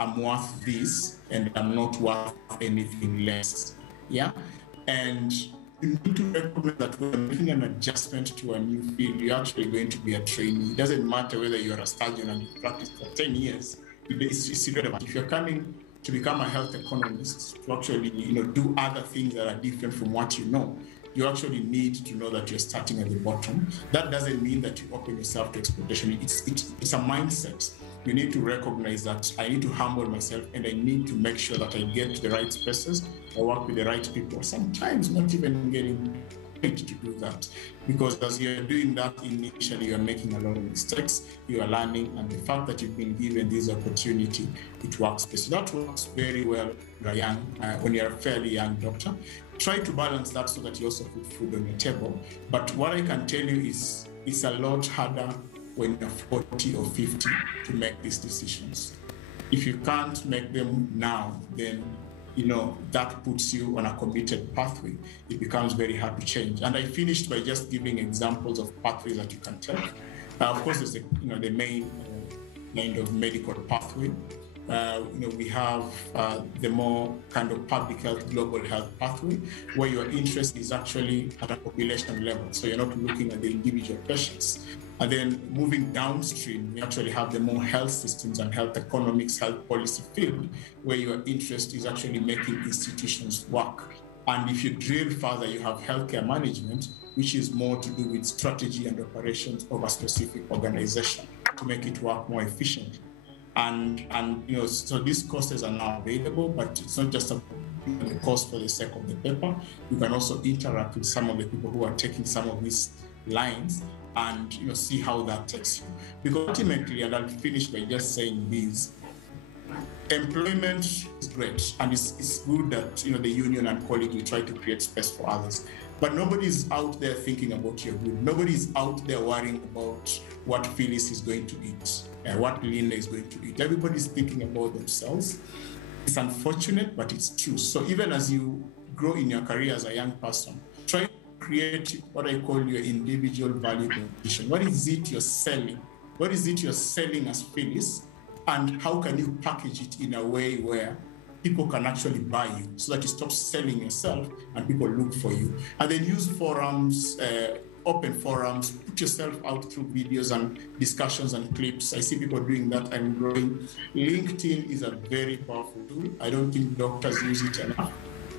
I'm worth this and I'm not worth anything less. Yeah. And you need to recognize that when you're making an adjustment to a new field, you're actually going to be a trainee. It doesn't matter whether you're a surgeon and you practice for 10 years. It's irrelevant. If you're coming to become a health economist, to actually do other things that are different from what you know, you actually need to know that you're starting at the bottom. That doesn't mean that you open yourself to exploitation. It's a mindset. You need to recognize that I need to humble myself and I need to make sure that I get to the right spaces, I work with the right people. Sometimes not even getting paid to do that, because as you're doing that initially, you're making a lot of mistakes, you are learning, and the fact that you've been given this opportunity, it works. So that works very well when you're a fairly young doctor. Try to balance that so that you also put food on your table. But what I can tell you is it's a lot harder when you're 40 or 50 to make these decisions. If you can't make them now, then that puts you on a committed pathway. It becomes very hard to change. And I finished by just giving examples of pathways that you can take. Of course, there's the main kind of medical pathway. We have the more kind of public health, global health pathway, where your interest is actually at a population level. So you're not looking at the individual patients. And then moving downstream, we actually have the more health systems and health economics, health policy field, where your interest is actually making institutions work. And if you drill further, you have healthcare management, which is more to do with strategy and operations of a specific organization to make it work more efficiently. And so these courses are now available, but it's not just a course for the sake of the paper. You can also interact with some of the people who are taking some of these lines and see how that takes you. Because ultimately, and I'll finish by just saying this, employment is great, and it's good that the union and college will try to create space for others. But nobody's out there thinking about your good. Nobody's out there worrying about what Phyllis is going to eat and what Linda is going to eat. Everybody's thinking about themselves. It's unfortunate, but it's true. So even as you grow in your career as a young person, try to create what I call your individual value proposition. What is it you're selling? What is it you're selling as Phyllis? And how can you package it in a way where people can actually buy you so that you stop selling yourself and people look for you? And then use forums, open forums, put yourself out through videos and discussions and clips. I see people doing that and growing. LinkedIn is a very powerful tool. I don't think doctors use it enough.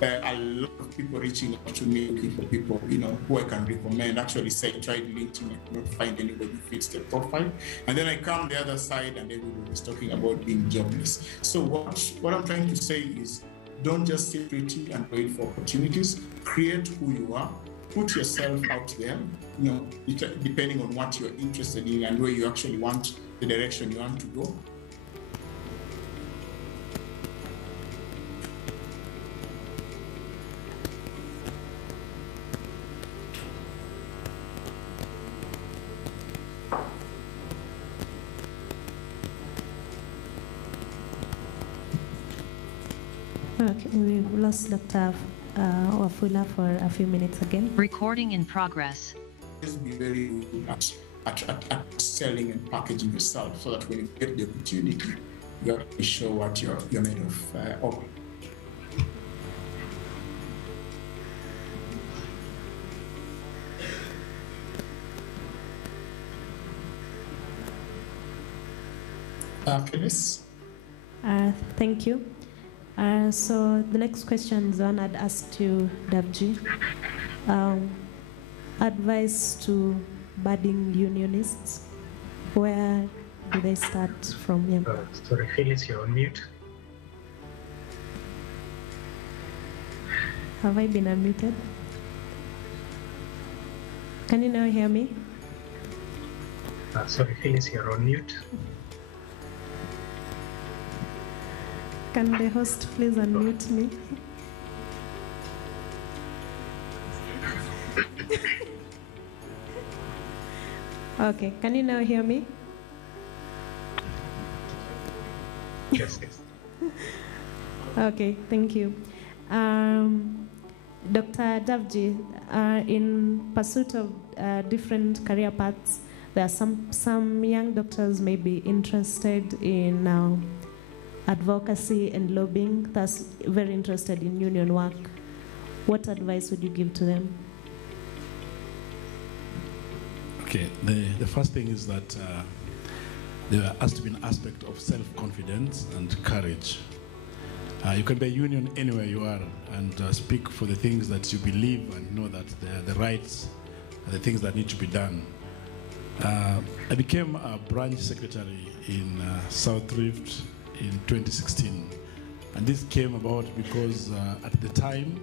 A lot of people reaching out to me looking for people, who I can recommend. Actually say, tried LinkedIn, I could not find anybody who fits the profile. And then I come the other side and everybody is talking about being jobless. So what I'm trying to say is, don't just sit pretty and wait for opportunities. Create who you are. Put yourself out there, depending on what you're interested in and where you actually want, the direction you want to go. Okay, we've lost Dr. Wafula for a few minutes again. Recording in progress. Just be very good at selling and packaging yourself so that when you get the opportunity, you actually show what you're made of. Phyllis? Thank you. So the next question, Zon, I'd asked you, Davji, advice to budding unionists. Where do they start from? Yeah. Sorry, Phyllis, you're on mute. Have I been unmuted? Can you now hear me? Sorry, Phyllis, you're on mute. Can the host please unmute me? Okay, can you now hear me? Yes. Okay, thank you. Dr. Davji, in pursuit of different career paths, there are some young doctors may be interested in advocacy and lobbying, thus very interested in union work. What advice would you give to them? Okay, the first thing is that there has to be an aspect of self-confidence and courage. You can be a union anywhere you are and speak for the things that you believe and know that they're the rights and the things that need to be done. I became a branch secretary in South Rift in 2016. And this came about because at the time,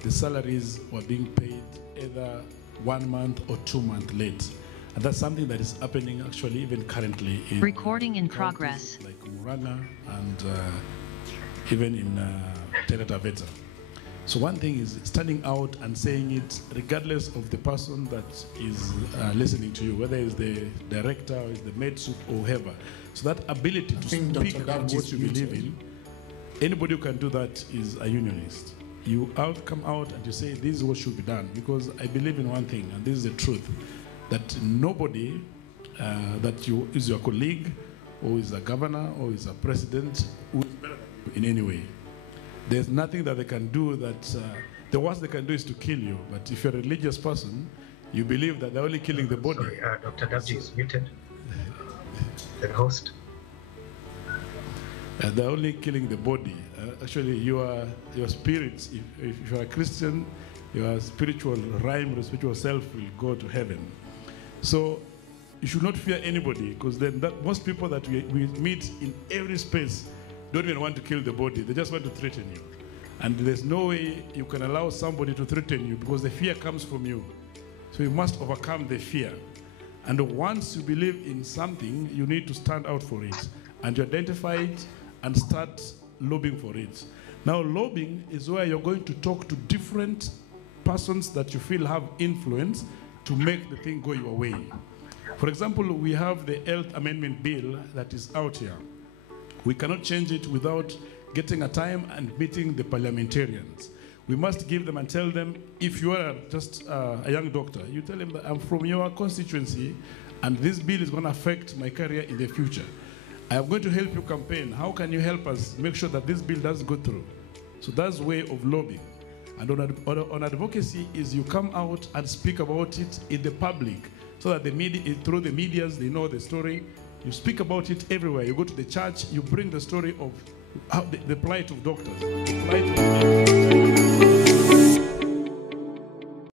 the salaries were being paid either 1 month or 2 months late. And that's something that is happening actually even currently in Recording in progress. Like Muranga and even in Taita Taveta. So one thing is standing out and saying it regardless of the person that is listening to you, whether it's the director or it's the maid soup or whoever. So that ability to speak about what you believe in, anybody who can do that is a unionist. You come out and you say this is what should be done, because I believe in one thing, and this is the truth, that nobody that is your colleague or is a governor or is a president who is better than you in any way. There's nothing that they can do that, the worst they can do is to kill you. But if you're a religious person, you believe that they're only killing the body. Sorry, Dr. Davji is muted. The host. They're only killing the body. Actually, your spirit, if you're a Christian, your spiritual realm, your spiritual self will go to heaven. So you should not fear anybody, because then most people that we meet in every space don't even want to kill the body. They just want to threaten you. And there's no way you can allow somebody to threaten you, because the fear comes from you. So you must overcome the fear. And once you believe in something, you need to stand out for it. And you identify it and start lobbying for it. Now, lobbying is where you're going to talk to different persons that you feel have influence to make the thing go your way. For example, we have the Health Amendment Bill that is out here. We cannot change it without getting a time and meeting the parliamentarians. We must give them and tell them, if you are just a young doctor, you tell them that I'm from your constituency and this bill is going to affect my career in the future. I am going to help you campaign. How can you help us make sure that this bill does go through? So that's a way of lobbying. And on advocacy is you come out and speak about it in the public so that the media, through the medias, they know the story. You speak about it everywhere. You go to the church, you bring the story of how the plight of doctors, the plight of